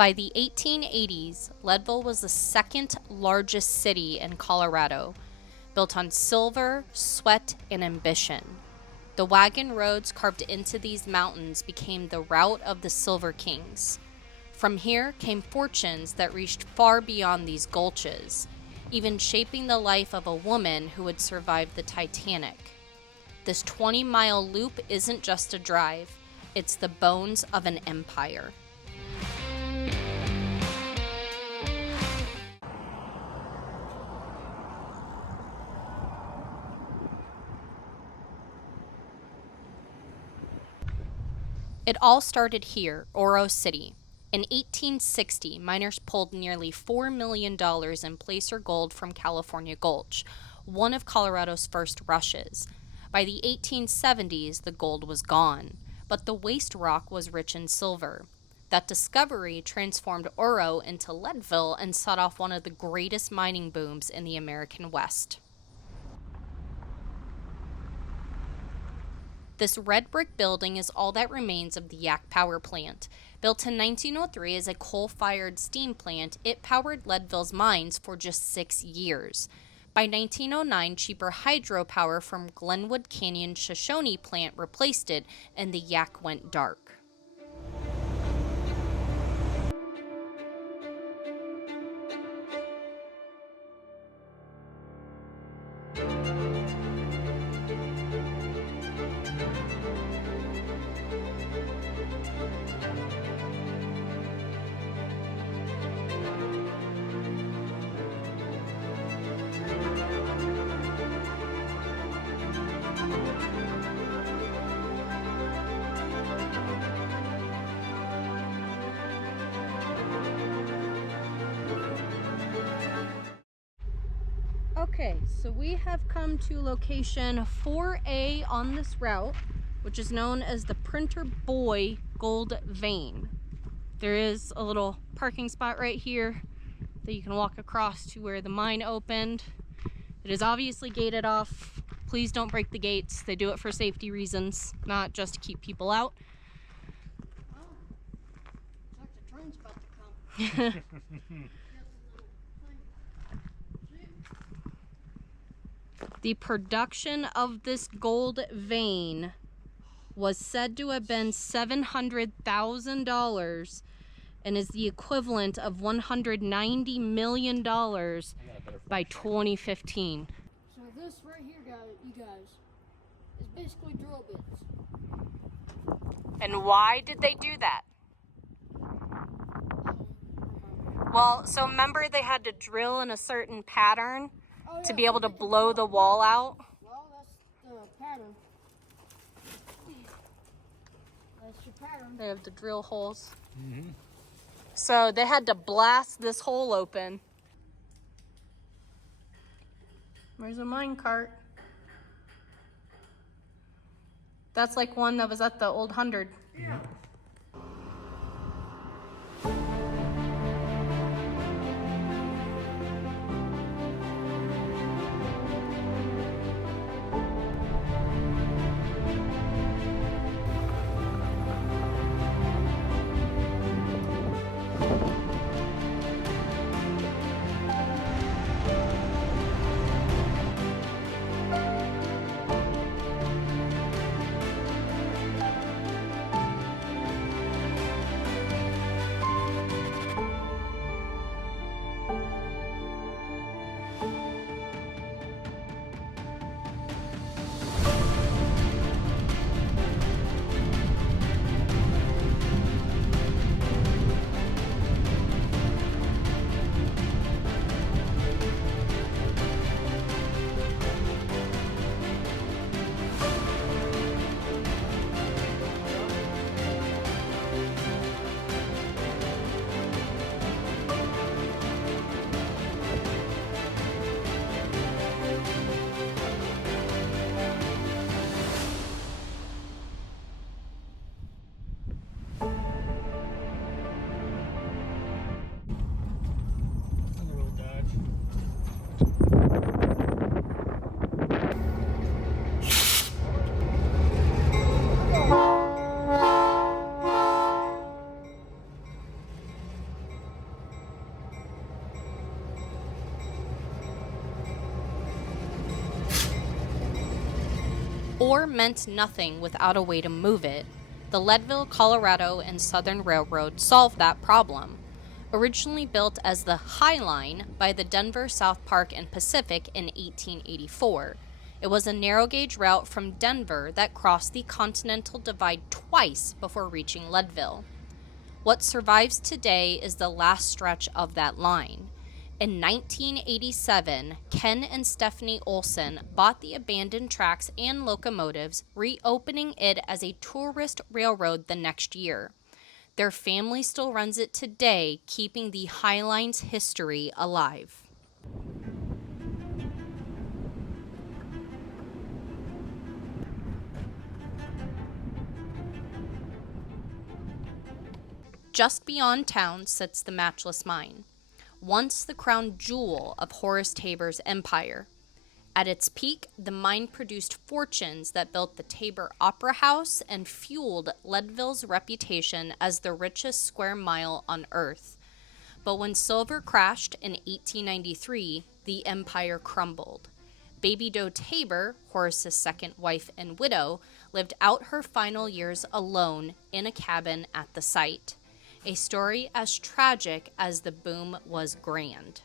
By the 1880s, Leadville was the second largest city in Colorado, built on silver, sweat, and ambition. The wagon roads carved into these mountains became the route of the Silver Kings. From here came fortunes that reached far beyond these gulches, even shaping the life of a woman who would survive the Titanic. This 20-mile loop isn't just a drive, it's the bones of an empire. It all started here, Oro City. In 1860, miners pulled nearly $4 million in placer gold from California Gulch, one of Colorado's first rushes. By the 1870s, the gold was gone, but the waste rock was rich in silver. That discovery transformed Oro into Leadville and set off one of the greatest mining booms in the American West. This red brick building is all that remains of the Yak Power Plant. Built in 1903 as a coal-fired steam plant, it powered Leadville's mines for just 6 years. By 1909, cheaper hydropower from Glenwood Canyon's Shoshone plant replaced it, and the Yak went dark. Okay, so we have come to location 4A on this route, which is known as the Printer Boy Gold Vein. There is a little parking spot right here that you can walk across to where the mine opened. It is obviously gated off. Please don't break the gates. They do it for safety reasons, not just to keep people out. Oh, looks like the train's about to come. The production of this gold vein was said to have been $700,000 and is the equivalent of $190 million by 2015. So this right here, you guys, is basically drill bits. And why did they do that? Well, so remember they had to drill in a certain pattern to be able to blow the wall out? Well, that's the pattern. That's your pattern. They have the drill holes. Mm-hmm. So they had to blast this hole open. There's a mine cart. That's like one that was at the old 100. Yeah. Ore meant nothing without a way to move it. The Leadville, Colorado and Southern Railroad solved that problem. Originally built as the Highline by the Denver, South Park and Pacific in 1884. It was a narrow gauge route from Denver that crossed the Continental Divide twice before reaching Leadville. What survives today is the last stretch of that line. In 1987, Ken and Stephanie Olson bought the abandoned tracks and locomotives, reopening it as a tourist railroad the next year. Their family still runs it today, keeping the Highline's history alive. Just beyond town sits the Matchless Mine, once the crown jewel of Horace Tabor's empire. At its peak, the mine produced fortunes that built the Tabor Opera House and fueled Leadville's reputation as the richest square mile on Earth. But when silver crashed in 1893, the empire crumbled. Baby Doe Tabor, Horace's second wife and widow, lived out her final years alone in a cabin at the site. A story as tragic as the boom was grand.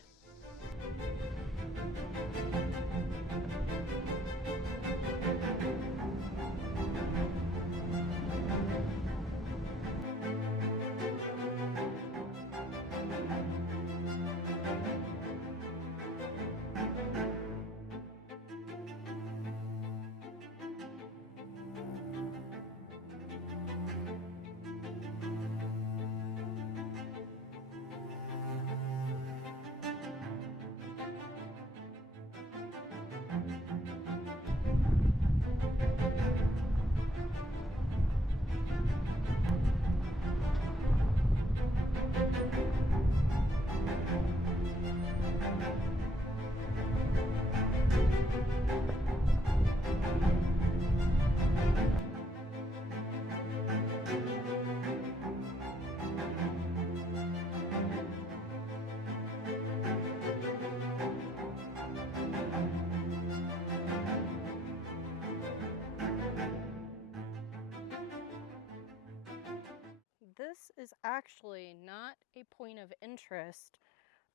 This is actually not a point of interest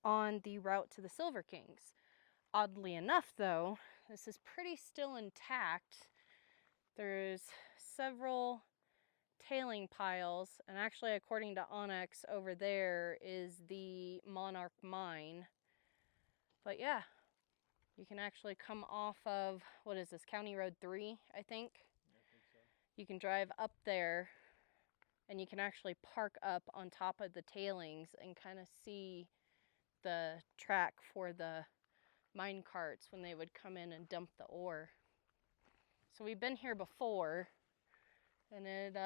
on the route to the Silver Kings. Oddly enough, though, this is pretty still intact. There's several tailing piles, and actually, according to Onyx, over there is the Monarch Mine. But yeah, you can actually come off of, what is this, County Road 3, I think? You can drive up there, and you can actually park up on top of the tailings and kind of see the track for the mine carts when they would come in and dump the ore. So we've been here before, and it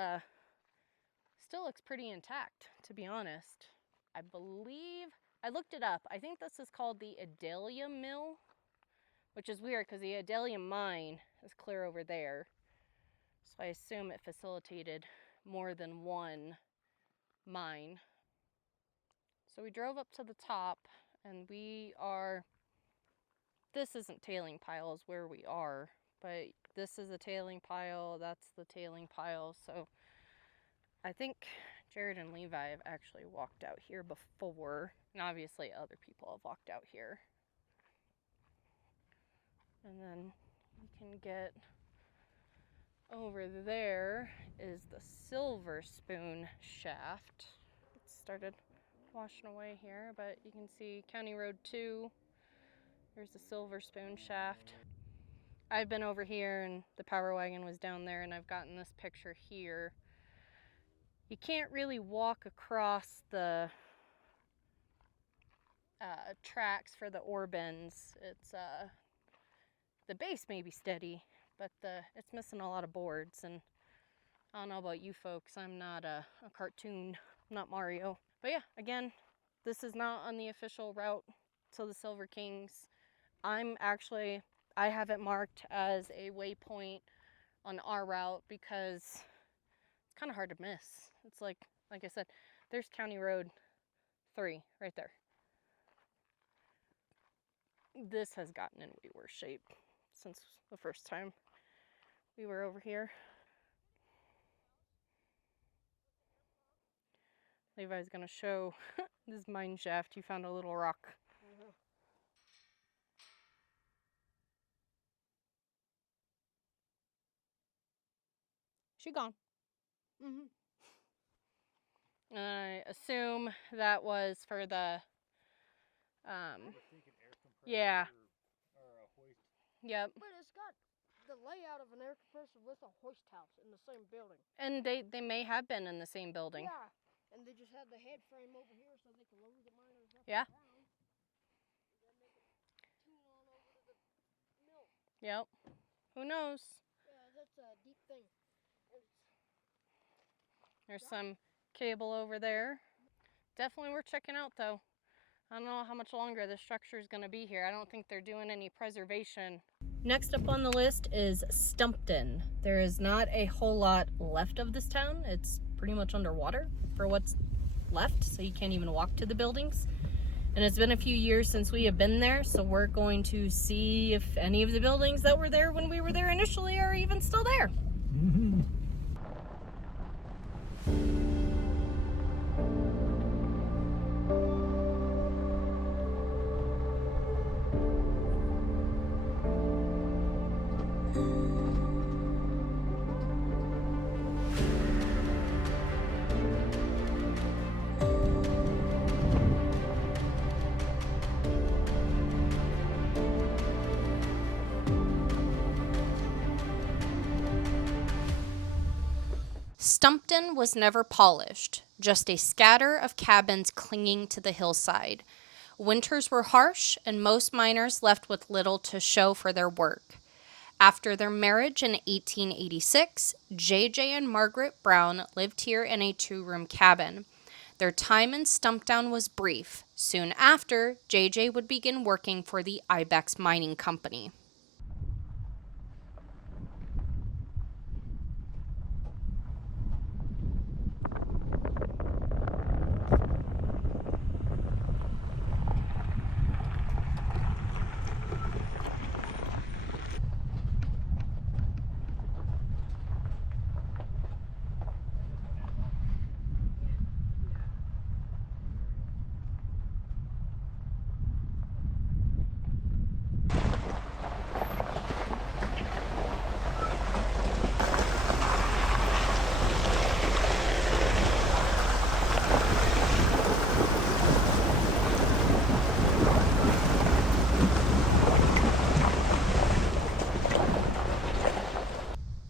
still looks pretty intact, to be honest. I believe, I looked it up, I think this is called the Adalia Mill, which is weird because the Adalia Mine is clear over there. So I assume it facilitated more than one mine. So we drove up to the top, and this isn't tailing piles where we are, but this is a tailing pile, that's the tailing pile. So I think Jared and Levi have actually walked out here before, and obviously other people have walked out here. And then you can get over there is the Silver Spoon shaft. It started washing away here, but you can see County Road 2. There's the Silver Spoon shaft. I've been over here and the power wagon was down there, and I've gotten this picture here. You can't really walk across the tracks for the ore bins. It's the base may be steady, but it's missing a lot of boards. And I don't know about you folks, I'm not a cartoon, I'm not Mario. But yeah, again, this is not on the official route to the Silver Kings. I have it marked as a waypoint on our route because it's kind of hard to miss. It's like I said, there's County Road 3 right there. This has gotten in way worse shape since the first time We were over here. Levi's gonna show this mine shaft. He found a little rock. She gone. Mm-hmm. And I assume that was for the, yeah. Yep. But it's got the layout of an air compressor with a hoist house in the same building. And they may have been in the same building. Yeah. And they just had the head frame over here so they can load the miners up Yeah. and down. And then they can tune on over to the mill. Yep. Who knows? Yeah, that's a deep thing. There's some cable over there. Definitely worth checking out though. I don't know how much longer this structure is going to be here. I don't think they're doing any preservation. Next up on the list is Stumptown. There is not a whole lot left of this town. It's pretty much underwater for what's left, so you can't even walk to the buildings. And it's been a few years since we have been there, so we're going to see if any of the buildings that were there when we were there initially are even still there. Mm-hmm. Stumptown was never polished, just a scatter of cabins clinging to the hillside. Winters were harsh, and most miners left with little to show for their work. After their marriage in 1886, J.J. and Margaret Brown lived here in a two-room cabin. Their time in Stumptown was brief. Soon after, J.J. would begin working for the Ibex Mining Company.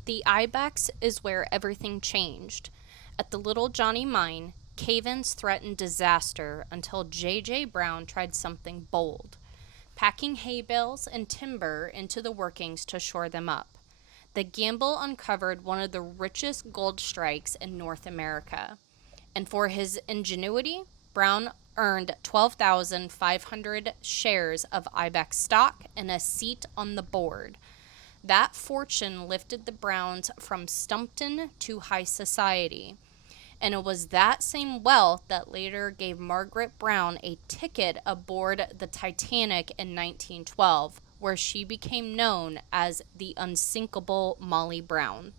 The Ibex is where everything changed. At the Little Johnny Mine, cave-ins threatened disaster until J.J. Brown tried something bold, packing hay bales and timber into the workings to shore them up. The gamble uncovered one of the richest gold strikes in North America. And for his ingenuity, Brown earned 12,500 shares of Ibex stock and a seat on the board. That fortune lifted the Browns from Stumptown to high society. And it was that same wealth that later gave Margaret Brown a ticket aboard the Titanic in 1912, where she became known as the unsinkable Molly Brown.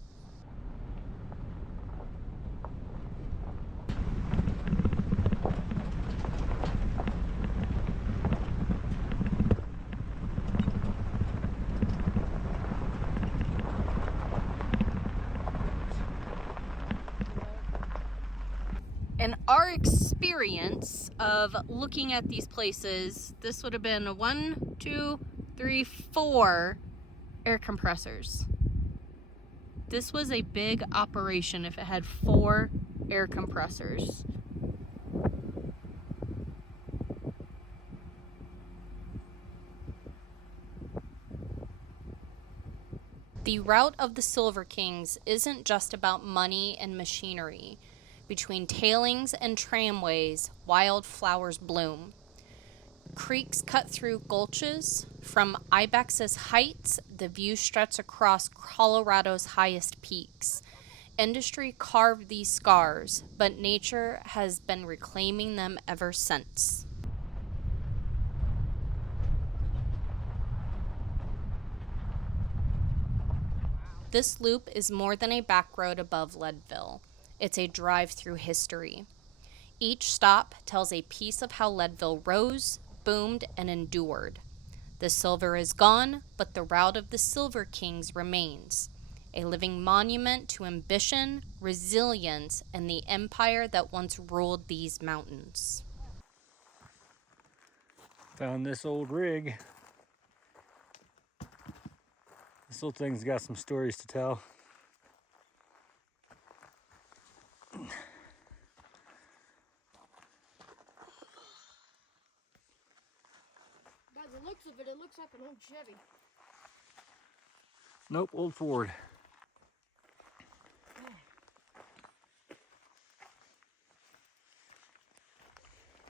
In our experience of looking at these places, this would have been 1, 2, 3, 4 air compressors. This was a big operation if it had 4 air compressors. The route of the Silver Kings isn't just about money and machinery. Between tailings and tramways, wildflowers bloom. Creeks cut through gulches. From Ibex's heights, the view stretches across Colorado's highest peaks. Industry carved these scars, but nature has been reclaiming them ever since. This loop is more than a back road above Leadville. It's a drive through history. Each stop tells a piece of how Leadville rose, boomed, and endured. The silver is gone, but the route of the Silver Kings remains, a living monument to ambition, resilience, and the empire that once ruled these mountains. Found this old rig. This little thing's got some stories to tell. By the looks of it, it looks like an old Chevy. Nope, old Ford.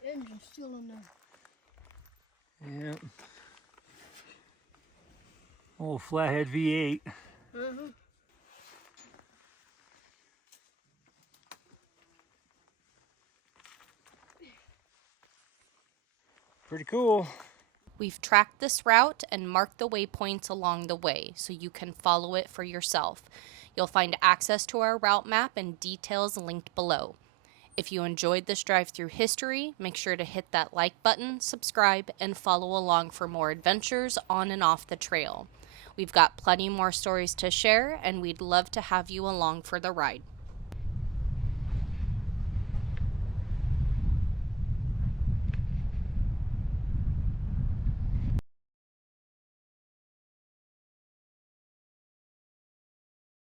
Engine's still in there. Yep. Old flathead V8. Uh-huh. Pretty cool. We've tracked this route and marked the waypoints along the way so you can follow it for yourself. You'll find access to our route map and details linked below. If you enjoyed this drive through history, make sure to hit that like button, subscribe, and follow along for more adventures on and off the trail. We've got plenty more stories to share, and we'd love to have you along for the ride.